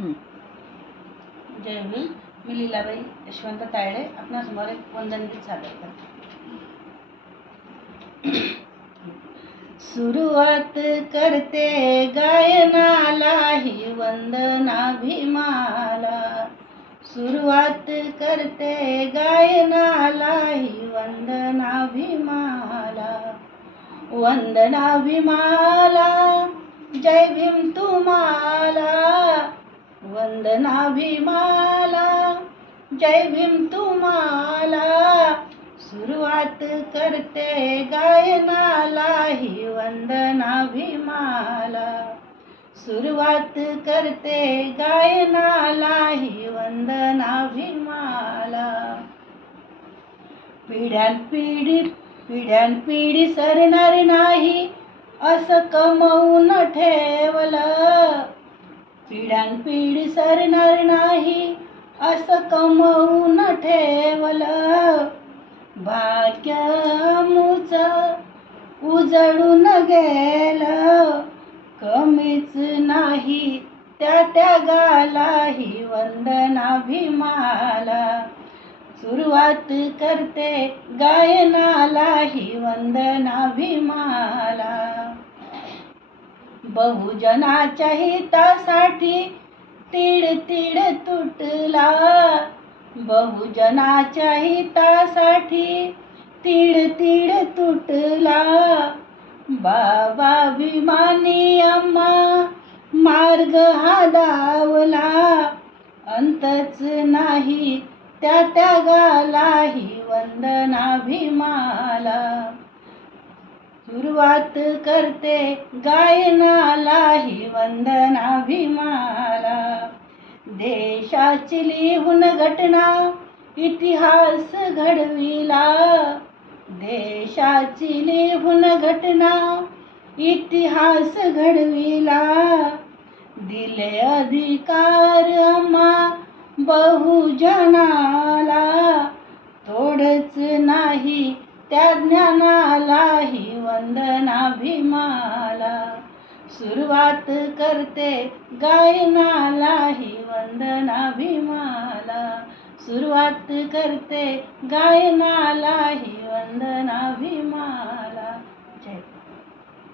जय भीम. मी लीलाबाई यशवंत तायडे आपणासमोर एक वंदनगीत सादर करते. सुरुवात करते गायनाला ही वंदना भीमाला. सुरुवात करते गायनाला ही वंदना भीमाला. वंदना भीमाला, जय भीम तुम्हाला. वंदना भीमाला, जय भीम तुम्हाला. सुरुवात करते गायनाला ही वंदना भीमाला. सुरुवात करते गायनाला ही वंदना भीमाला. पिढ्यानपिढी सरणार नाही असं कमवून ठेवलं. पिढ्यानपिढी सरणार नाही असं कमवून ठेवलं. भाग्य आमचं उजळून गेलं. कमीच नाही त्या त्यागाला ही वंदना भीमाला. सुरुवात करते गायनाला ही वंदना भीमाला. बहुजनाच्या हितासाठी तीड तीड तुटला. बहुजनाच्या हितासाठी तीड तीड तुटला. बाबा भीमानी आम्हा मार्ग हा दावला. अंतच नाही त्या त्यागाला ही वंदना भीमाला. सुरुवात करते गायनाला ही वंदना भीमाला. देशाची लिहून घटना इतिहास घडविला. देशाची लिहून घटना इतिहास घडविला. दिले अधिकार आम्हा बहुजनाला. थोडंच नाही त्या ज्ञानाला ही वंदना भीमाला. सुरुवात करते गायनाला ही वंदना भीमाला. सुरुवात करते गायनाला ही वंदना भीमाला.